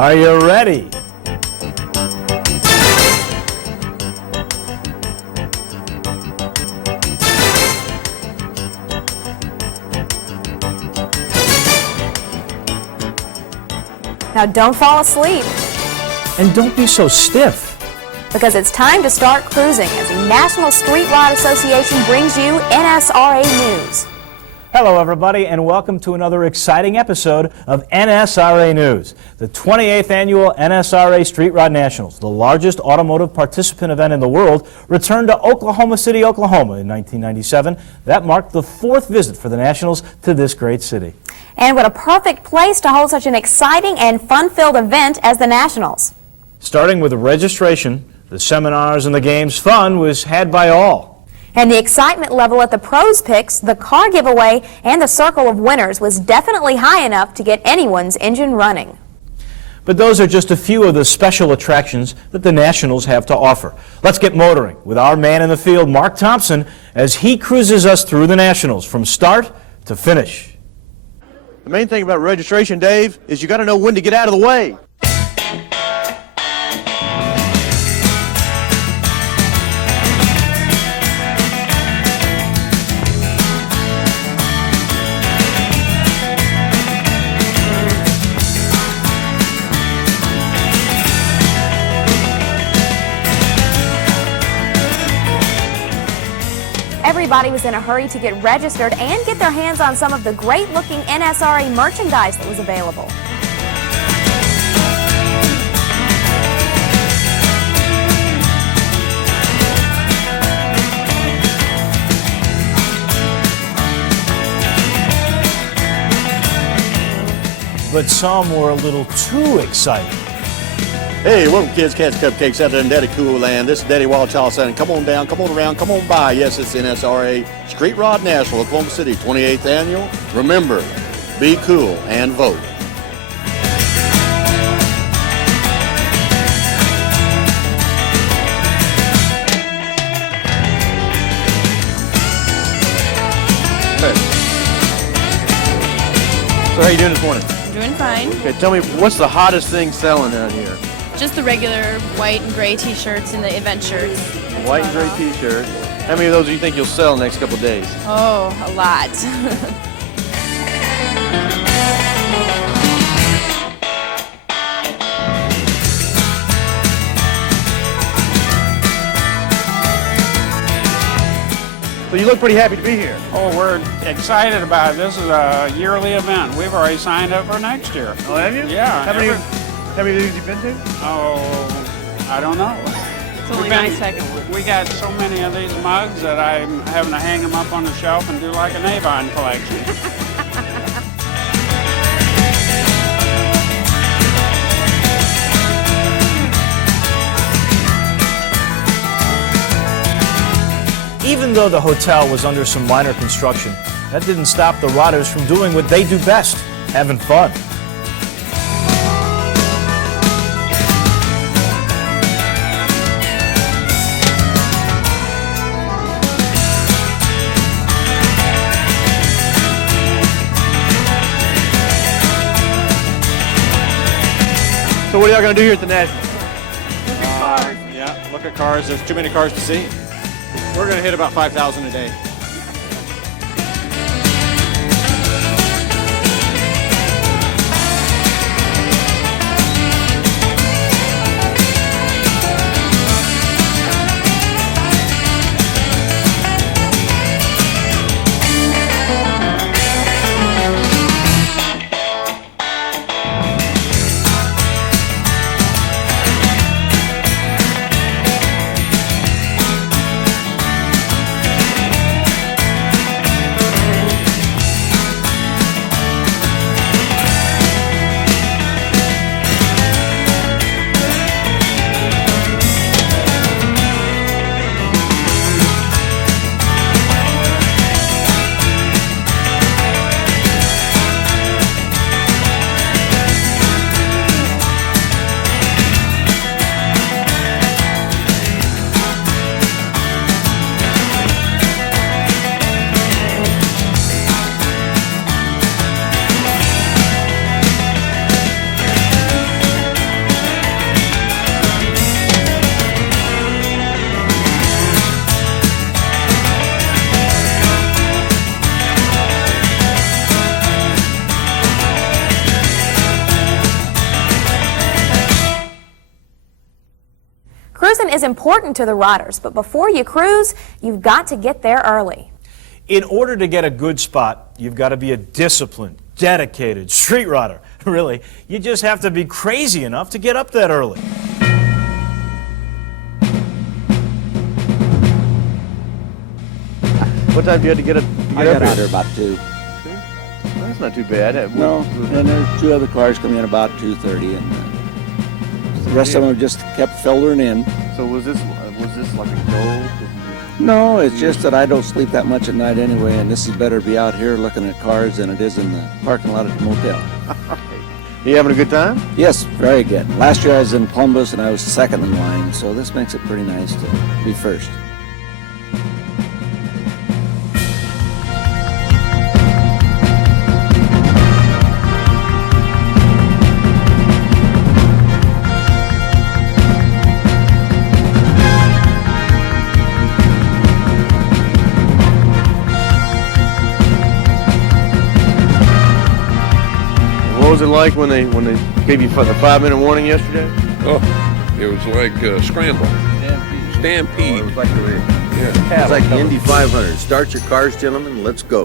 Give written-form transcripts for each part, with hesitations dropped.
Are you ready? Now don't fall asleep, And don't be so stiff. because it's time to start cruising as the National Street Rod Association brings you NSRA News. Hello, everybody, and welcome to another exciting episode of NSRA News. The 28th annual NSRA Street Rod Nationals, the largest automotive participant event in the world, returned to Oklahoma City, Oklahoma in 1997. That marked the fourth visit for the Nationals to this great city. And what a perfect place to hold such an exciting and fun-filled event as the Nationals. Starting with the registration, the seminars, and the games, fun was had by all. And the excitement level at the pros picks, the car giveaway, and the circle of winners was definitely high enough to get anyone's engine running. But those are just a few of the special attractions that the Nationals have to offer. Let's get motoring with our man in the field, Mark Thompson, as he cruises us through the Nationals from start to finish. The main thing about registration, Dave, is you got to know when to get out of the way. Everybody was in a hurry to get registered and get their hands on some of the great-looking NSRA merchandise that was available. But some were a little too excited. Hey, welcome kids, cats, cupcakes out there in Daddy Cool Land. This is Daddy Wild Child saying, come on down, come on around, come on by. Yes, it's NSRA Street Rod National, Oklahoma City, 28th annual. Remember, be cool and vote. Hey. So how you doing this morning? Doing fine. Okay, tell me, what's the hottest thing selling out here? Just the regular white and gray t-shirts and the event shirts. White and gray t-shirt. How many of those do you think you'll sell in the next couple of days? Oh, a lot. So you look pretty happy to be here. Oh, we're excited about it. This is a yearly event. We've already signed up for next year. Oh, have you? Yeah. How many of these you been to? Oh, I don't know. It's only my second one. We got so many of these mugs that I'm having to hang them up on the shelf and do like an Avon collection. Even though the hotel was under some minor construction, that didn't stop the Rodders from doing what they do best, having fun. So what are y'all going to do here at the National? Yeah, look at cars. There's too many cars to see. We're going to hit about 5,000 a day. is important to the riders, but before you cruise, you've got to get there early. In order to get a good spot, you've got to be a disciplined, dedicated street rider. Really, you just have to be crazy enough to get up that early. What time do you have to get up? I got out there about 2. Well, that's not too bad. No, and there's 2 other cars coming in about 2:30, and the rest of them just kept filtering in. So was this like a goal? No, it's just that I don't sleep that much at night anyway, and this is better to be out here looking at cars than it is in the parking lot at the motel. You having a good time? Yes, very good. Last year I was in Columbus and I was second in line, so this makes it pretty nice to be first. What was it like when they gave you the 5-minute warning yesterday? Oh, it was like scramble. Stampede. It was like It's like the Indy 500. Start your cars, gentlemen. Let's go.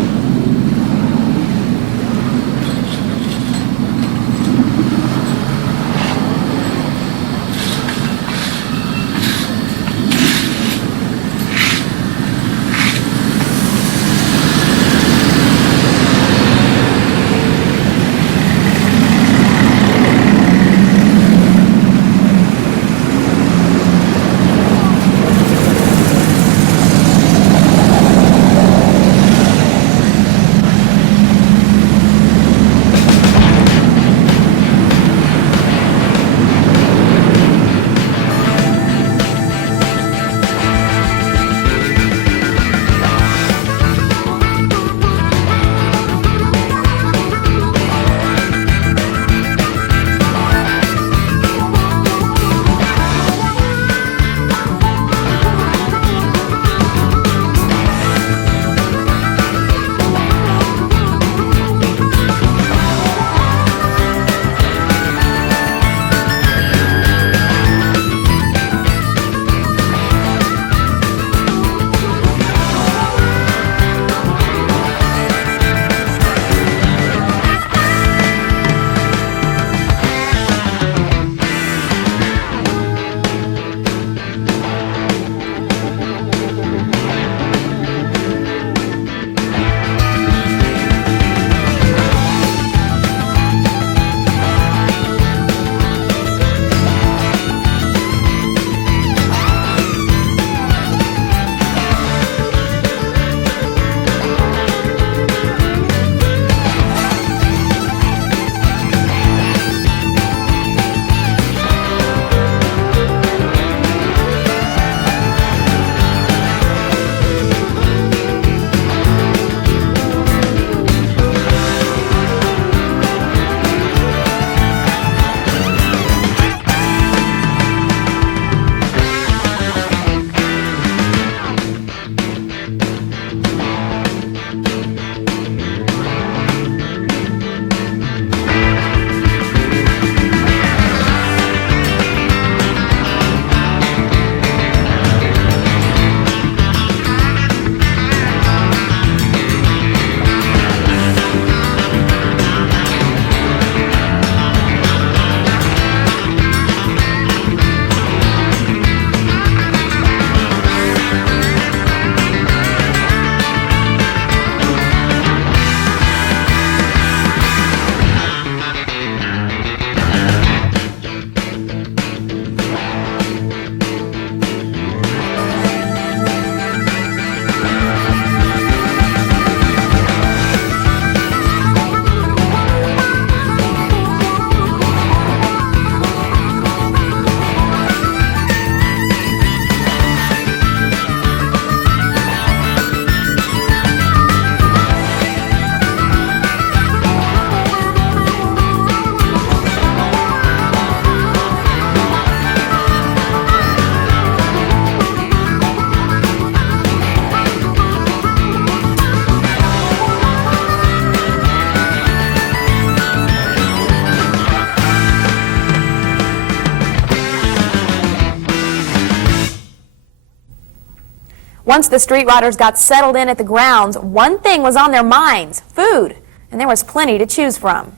Once the street riders got settled in at the grounds, one thing was on their minds: food. And there was plenty to choose from.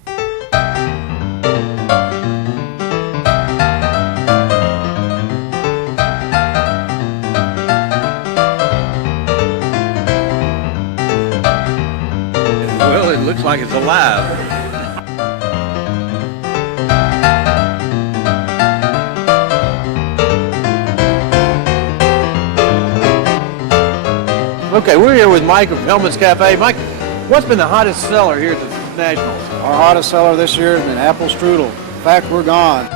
Well, it looks like it's alive. Okay, we're here with Mike of Hellman's Cafe. Mike, what's been the hottest seller here at the Nationals? Our hottest seller this year has been apple strudel. In fact, we're gone.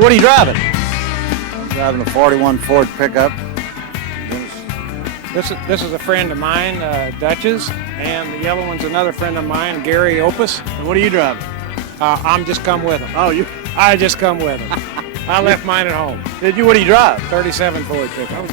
What are you driving? I'm driving a 41 Ford pickup. This is a friend of mine, Dutch's, and the yellow one's another friend of mine, Gary Opus. And what are you driving? I'm just come with him. Oh, I just come with him. I left mine at home. Did you? What do you drive? 37 Ford pickup.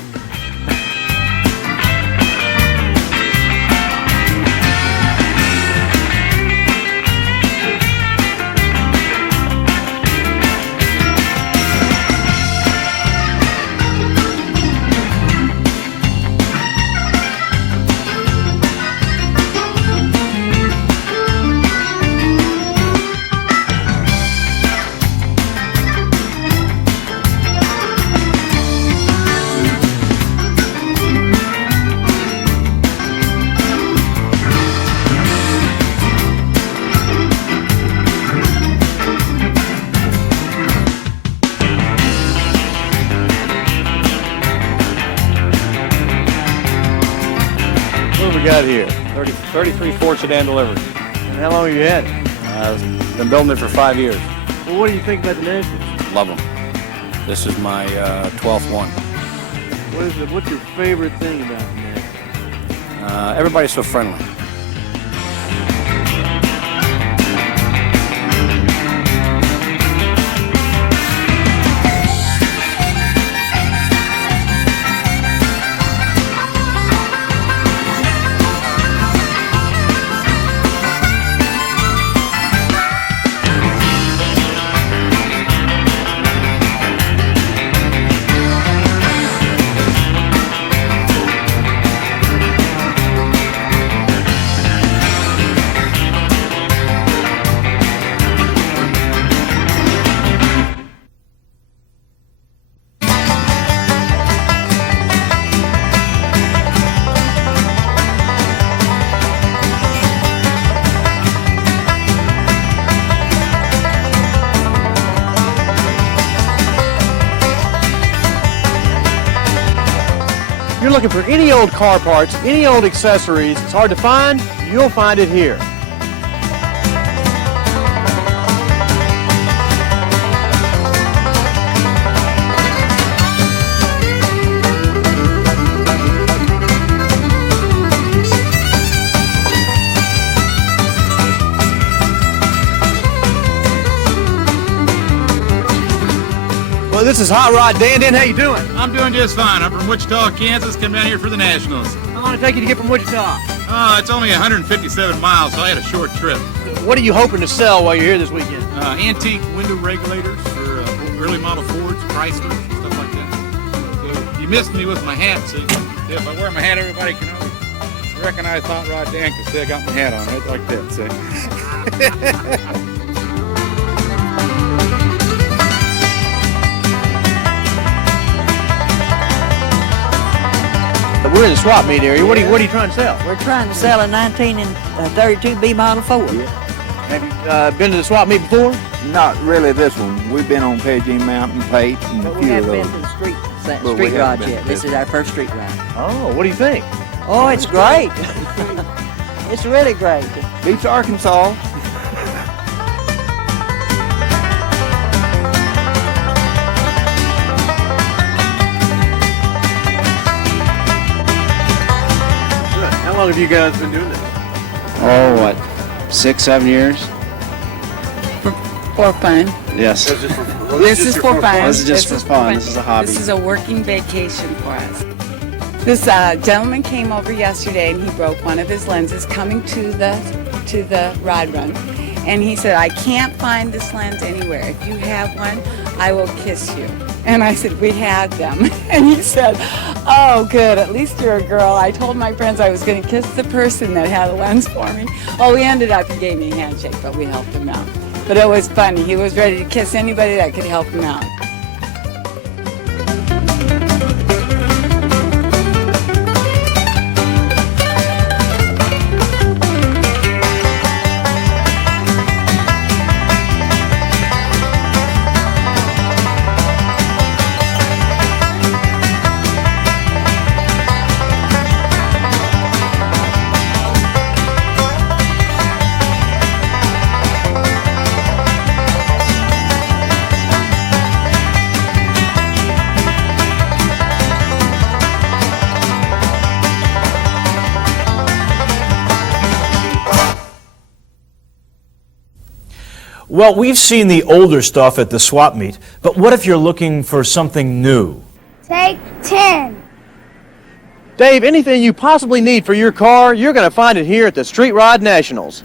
got here? 33 Ford sedan delivery. And how long have you had it? I've been building it for 5 years. Well, what do you think about the Nationals? Love them. This is my 12th one. What's your favorite thing about the Nationals? Everybody's so friendly. You're looking for any old car parts, any old accessories. It's hard to find. You'll find it here. Well, this is Hot Rod Dan. Dan, how you doing? I'm doing just fine. I'm from Wichita, Kansas. Come down here for the Nationals. How long did it take you to get from Wichita? It's only 157 miles, so I had a short trip. What are you hoping to sell while you're here this weekend? Antique window regulators for early model Fords, Chryslers, stuff like that. So you missed me with my hat, see? If I wear my hat, everybody can always recognize Hot Rod Dan because I got my hat on right like that, see? We're in the swap meet area. What are you trying to sell? We're trying to sell a 1932 B model Ford. Have you been to the swap meet before? Not really this one. We've been on Paging Mountain, Pate, and But a we few of haven't been those. to the street we haven't ride been yet. to This this is our first street ride. Oh, what do you think? Oh, it's great. It's really great. Beats Arkansas. How long have you guys been doing this? Oh, what, 6, 7 years? For fun. Yes. This is for fun. This is just for fun. This is a hobby. This is a working vacation for us. This gentleman came over yesterday and he broke one of his lenses coming to the ride run. And he said, I can't find this lens anywhere. If you have one, I will kiss you. And I said, we have them. And he said, oh, good, at least you're a girl. I told my friends I was going to kiss the person that had a lens for me. Oh, we ended up, he gave me a handshake, but we helped him out. But it was funny. He was ready to kiss anybody that could help him out. Well, we've seen the older stuff at the swap meet, but what if you're looking for something new? Take 10. Dave, anything you possibly need for your car, you're going to find it here at the Street Rod Nationals.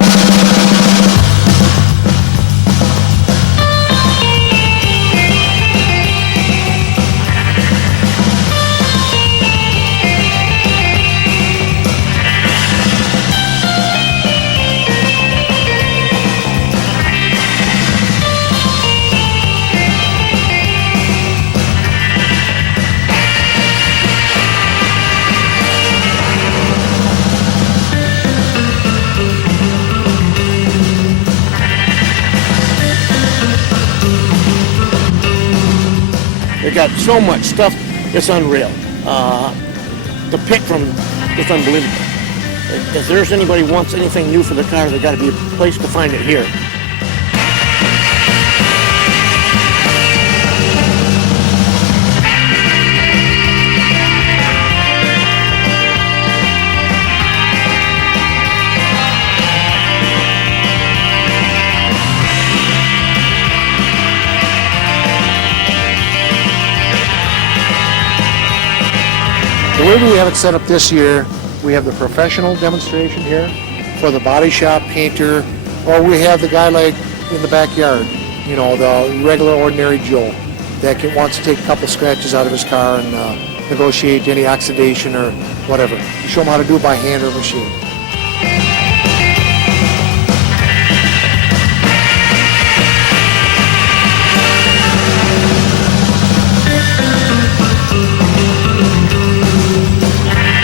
They got so much stuff, it's unreal. The pick from, it's unbelievable. If there's anybody who wants anything new for their car, there's got to be a place to find it here. The way we have it set up this year, we have the professional demonstration here for the body shop painter, or we have the guy like in the backyard, you know, the regular ordinary Joe that wants to take a couple scratches out of his car and negotiate any oxidation or whatever. You show him how to do it by hand or machine.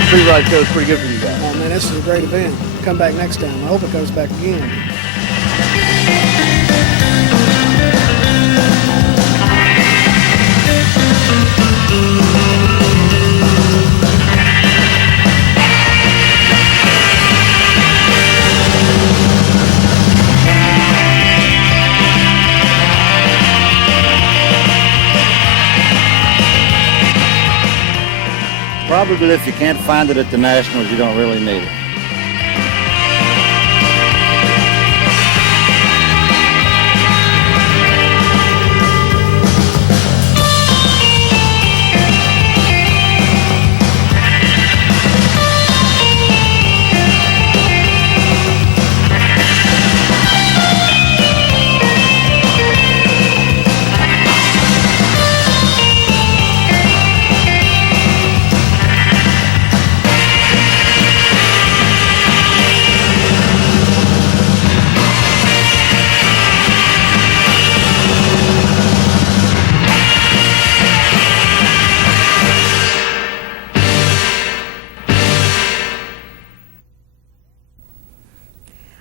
Street ride show is pretty good for you guys. Oh man, this is a great event. Come back next time. I hope it goes back again. Probably if you can't find it at the Nationals, you don't really need it.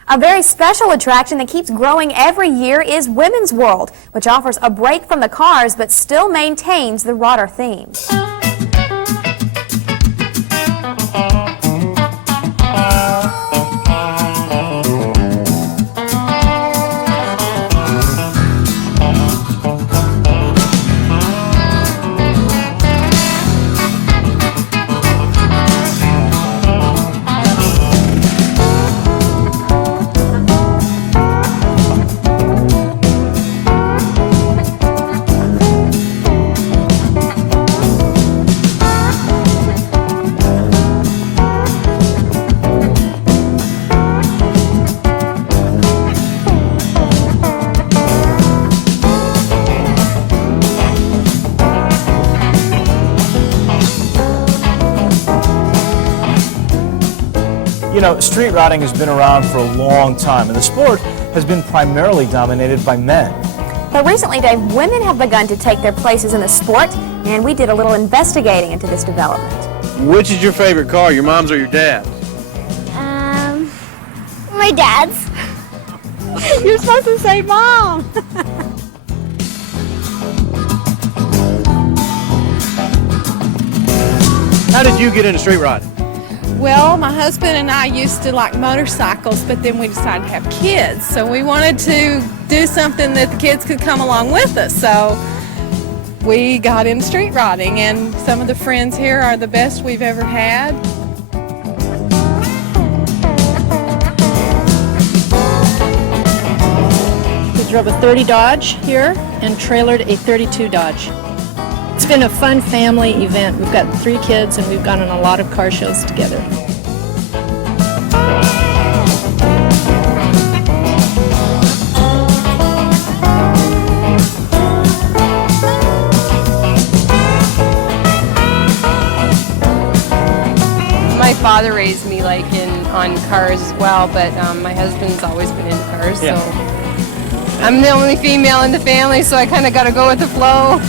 A very special attraction that keeps growing every year is Women's World, which offers a break from the cars but still maintains the Rodder theme. You know, street riding has been around for a long time, and the sport has been primarily dominated by men. But recently, Dave, women have begun to take their places in the sport, and we did a little investigating into this development. Which is your favorite car, your mom's or your dad's? My dad's. You're supposed to say Mom. How did you get into street riding? Well, my husband and I used to like motorcycles, but then we decided to have kids. So we wanted to do something that the kids could come along with us. So we got into street riding, and some of the friends here are the best we've ever had. We drove a 30 Dodge here and trailered a 32 Dodge. It's been a fun family event. We've got 3 kids and we've gone on a lot of car shows together. My father raised me like on cars as well, but my husband's always been into cars, Yeah. so I'm the only female in the family, so I kind of got to go with the flow.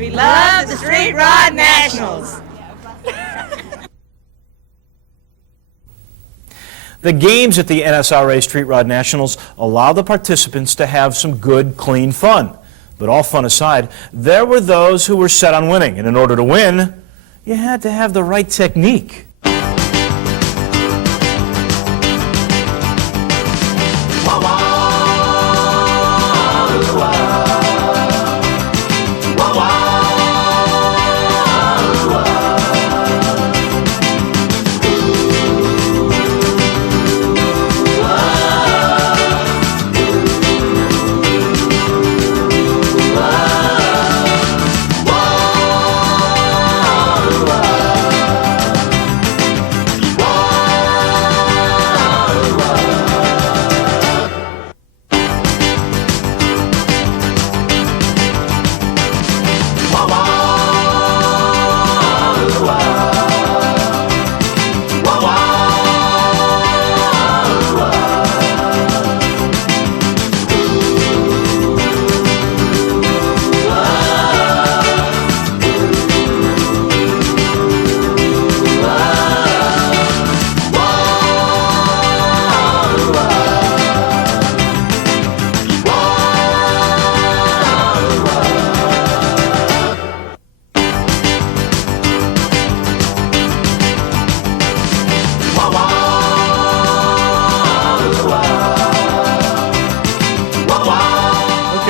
We love the Street Rod Nationals. The games at the NSRA Street Rod Nationals allow the participants to have some good, clean fun. But all fun aside, there were those who were set on winning, and in order to win, you had to have the right technique.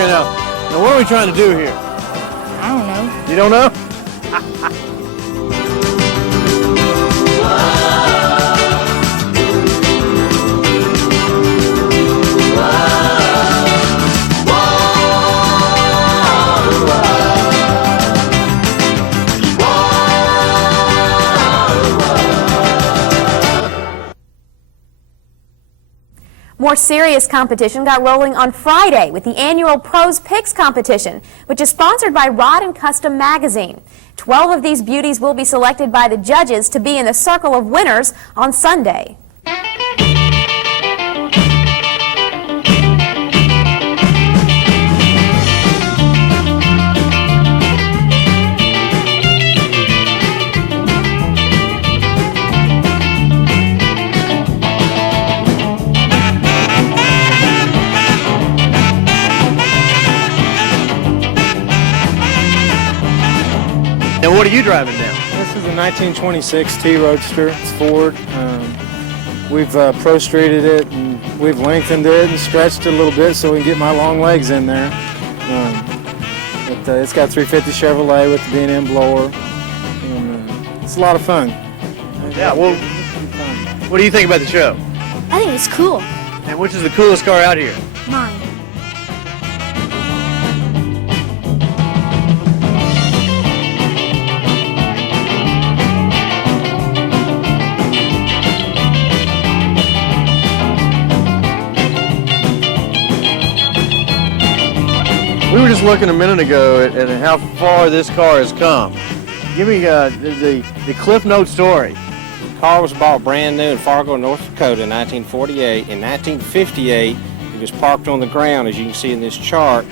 Now what are we trying to do here? I don't know. You don't know? More serious competition got rolling on Friday with the annual Pros Picks competition, which is sponsored by Rod and Custom Magazine. 12 of these beauties will be selected by the judges to be in the circle of winners on Sunday. And what are you driving now? This is a 1926 T Roadster. It's Ford. We've pro-streeted it and we've lengthened it and stretched it a little bit so we can get my long legs in there. It's got 350 Chevrolet with the B&M blower. And, it's a lot of fun. Yeah, well, what do you think about the show? I think it's cool. And which is the coolest car out here? Mine. We were just looking a minute ago at how far this car has come. Give me the Cliff Note story. The car was bought brand new in Fargo, North Dakota in 1948. In 1958, it was parked on the ground, as you can see in this chart,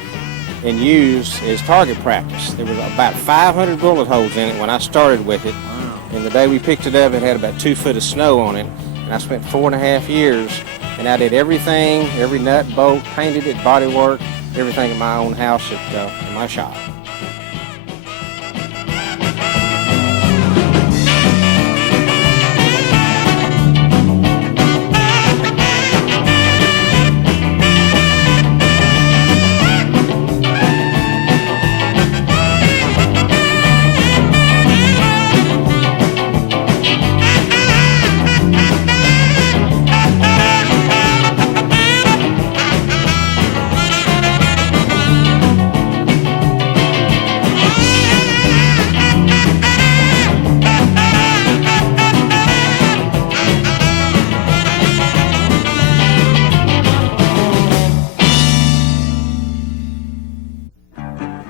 and used as target practice. There was about 500 bullet holes in it when I started with it. Wow. And the day we picked it up, it had about 2 foot of snow on it. And I spent 4.5 years, and I did everything, every nut, bolt, painted it, bodywork, everything in my own house in my shop.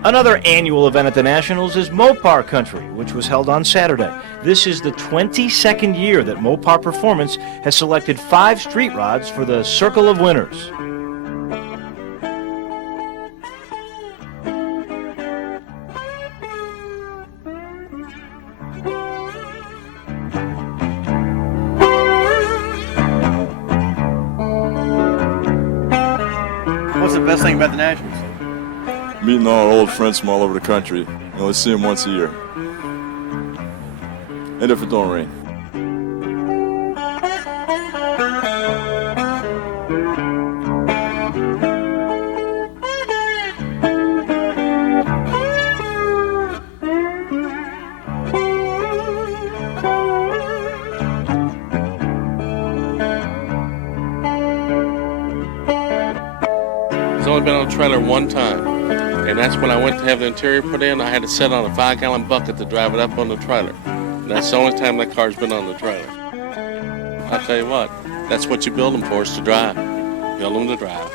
Another annual event at the Nationals is Mopar Country, which was held on Saturday. This is the 22nd year that Mopar Performance has selected 5 street rods for the Circle of Winners. best thing about the Nationals? Meeting all our old friends from all over the country. You only see them once a year. And if it don't rain. I've only been on a trailer one time, and that's when I went to have the interior put in. I had to sit on a 5-gallon bucket to drive it up on the trailer. And that's the only time that car's been on the trailer. I'll tell you what, that's what you build them for, is to drive. Build them to drive.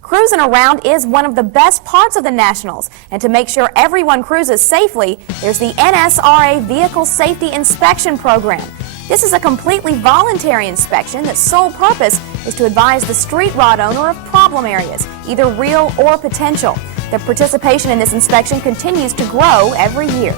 Cruising around is one of the best parts of the Nationals, and to make sure everyone cruises safely, there's the NSRA Vehicle Safety Inspection Program. This is a completely voluntary inspection that's sole purpose is to advise the street rod owner of problem areas, either real or potential. The participation in this inspection continues to grow every year.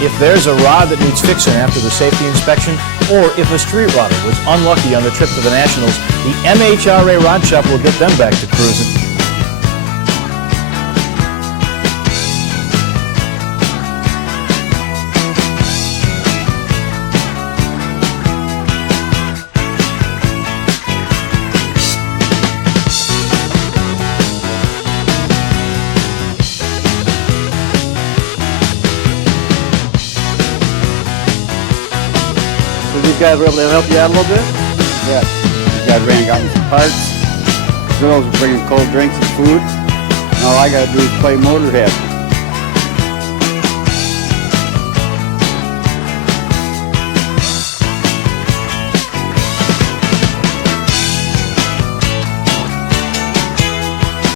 If there's a rod that needs fixing after the safety inspection, or if a street rodder was unlucky on the trip to the Nationals, the MHRA Rod Shop will get them back to cruising. These guys were able to help you out a little bit? Yes. These guys ran and got me some parts. Girls were bringing cold drinks and food. And all I got to do is play Motorhead.